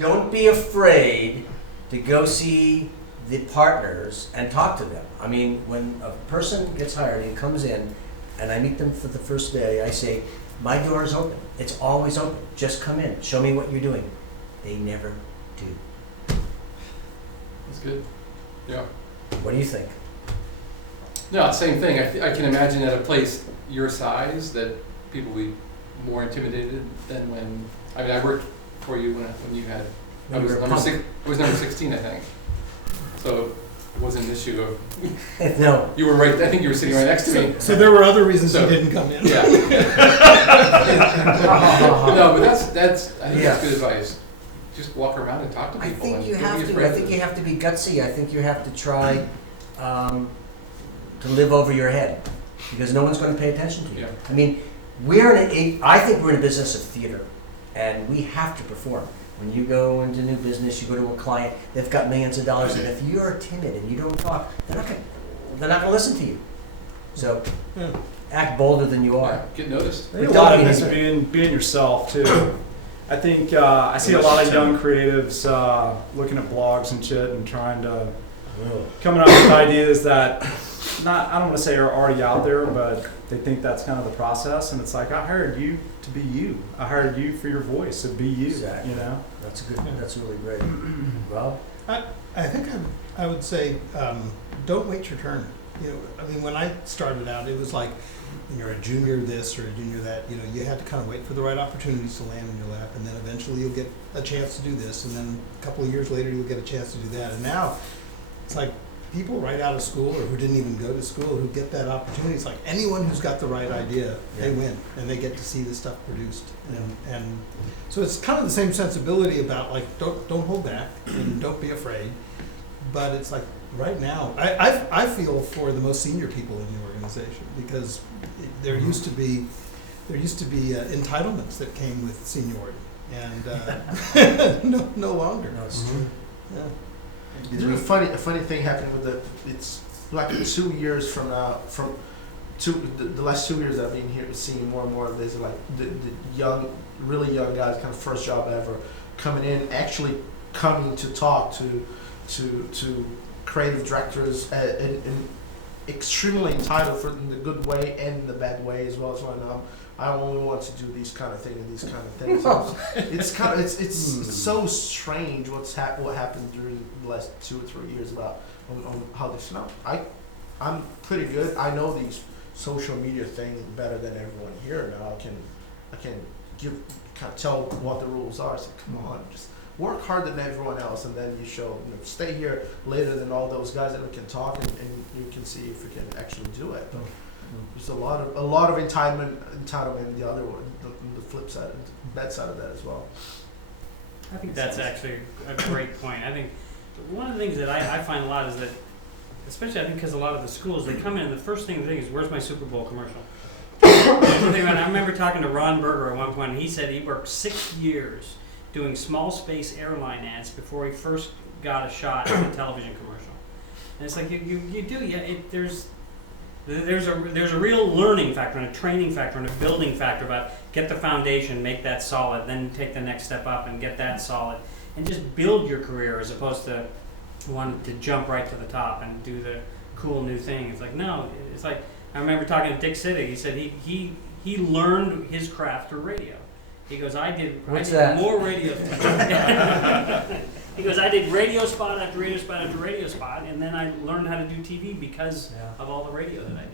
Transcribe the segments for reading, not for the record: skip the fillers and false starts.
don't be afraid to go see the partners and talk to them. I mean, when a person gets hired and comes in and I meet them for the first day, I say, my door is open. It's always open. Just come in. Show me what you're doing. They never do. That's good. Yeah. What do you think? No, same thing. I can imagine at a place your size that people will be more intimidated than when, I mean, I worked for you when you had, I was number 16, I think. So it wasn't an issue of, No. you were right, I think you were sitting right next to me. So there were other reasons you didn't come in. Yeah. No, but that's I think that's good advice. Just walk around and talk to people. I think you have to. I think you have to be gutsy. I think you have to try to live over your head because no one's going to pay attention to you. Yeah. I mean, I think we're in a business of theater, and we have to perform. When you go into new business, you go to a client, they've got millions of dollars, and if you're timid and you don't talk, they're not going to listen to you. So act bolder than you are. Yeah, get noticed. I think a lot of this is being yourself too. I think I see a lot of young creatives looking at blogs and shit and trying to coming up with ideas that I don't want to say are already out there, but they think that's kind of the process. And it's like, I hired you to be you. I hired you for your voice, so be you. Exactly. You know, That's good. That's really great. Rob? I think I would say don't wait your turn. You know, I mean, when I started out, it was like when you're a junior this or a junior that. You know, you had to kind of wait for the right opportunities to land in your lap, and then eventually you'll get a chance to do this, and then a couple of years later you'll get a chance to do that. And now it's like people right out of school or who didn't even go to school who get that opportunity. It's like anyone who's got the right idea, they win, and they get to see the stuff produced. And so it's kind of the same sensibility about like don't hold back and don't be afraid. But it's like right now, I feel for the most senior people in the organization because there used to be entitlements that came with seniority, and no longer. No, it's true. Yeah. There's a funny thing happened with it's like 2 years from now, the last 2 years that I've been here, seeing more and more of this, like the young, really young guys, kind of first job ever, coming in, actually coming to talk to creative directors, and extremely entitled for in the good way and the bad way as well. So I only want to do these kind of things and these kind of things. It's so strange what happened during the last 2 or 3 years about on how this now. I'm pretty good. I know these social media things better than everyone here now. I can kind of tell what the rules are. So come on, just work harder than everyone else, and then you show. Stay here later than all those guys that we can talk, and you can see if we can actually do it. There's a lot of entitlement the other one, the flip side, the bad side of that as well. I think that's actually a great point. I think one of the things that I find a lot is that, especially I think because a lot of the schools, they come in and the first thing they think is, where's my Super Bowl commercial? I remember talking to Ron Berger at one point, and he said he worked 6 years doing small space airline ads before he first got a shot at a television commercial. And it's like you do, there's a real learning factor and a training factor and a building factor about get the foundation, make that solid, then take the next step up and get that solid, and just build your career as opposed to wanting to jump right to the top and do the cool new thing. It's like, no, it's like, I remember talking to Dick Siddig. He said he learned his craft through radio. He goes, I did more radio. He goes, I did radio spot after radio spot after radio spot, and then I learned how to do TV because of all the radio that I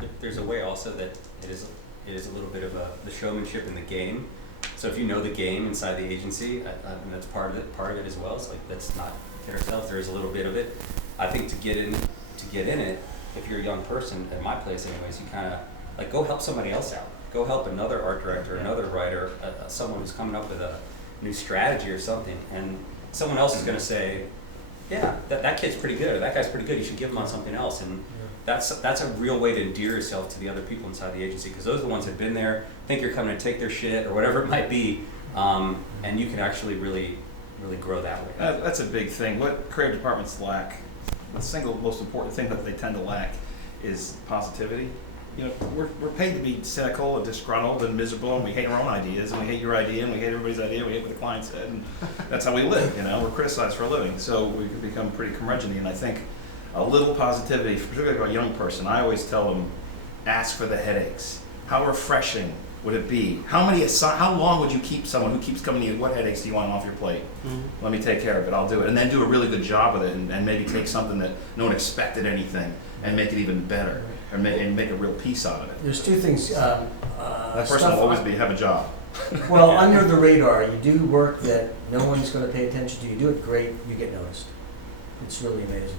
did. There's a way also that it is a little bit of the showmanship in the game. So if you know the game inside the agency, I mean, that's part of it as well. It's like, that's not hit ourselves. There is a little bit of it. I think to get in it, if you're a young person, at my place anyways, you kind of like go help somebody else out. Go help another art director, another writer, someone who's coming up with a new strategy or something, and someone else is going to say, yeah, that kid's pretty good, or that guy's pretty good, you should give him on something else. And that's a real way to endear yourself to the other people inside the agency, because those are the ones that have been there, think you're coming to take their shit, or whatever it might be, and you can actually really grow that way. That's a big thing. What creative departments lack, the single most important thing that they tend to lack is positivity. you know, we're paid to be cynical and disgruntled and miserable, and we hate our own ideas, and we hate your idea, and we hate everybody's idea, and we hate what the client said, and that's how we live, you know, we're criticized for a living, so we can become pretty curmudgeon-y, and I think a little positivity, particularly for a young person, I always tell them, ask for the headaches. How refreshing would it be? How long would you keep someone who keeps coming to you, what headaches do you want off your plate? Mm-hmm. Let me take care of it, I'll do it, and then do a really good job with it, and maybe take something that no one expected anything, and make it even better, or make a real piece out of it. There's two things. That person will always have a job. Well, under the radar, you do work that no one's going to pay attention to. You do it great, you get noticed. It's really amazing.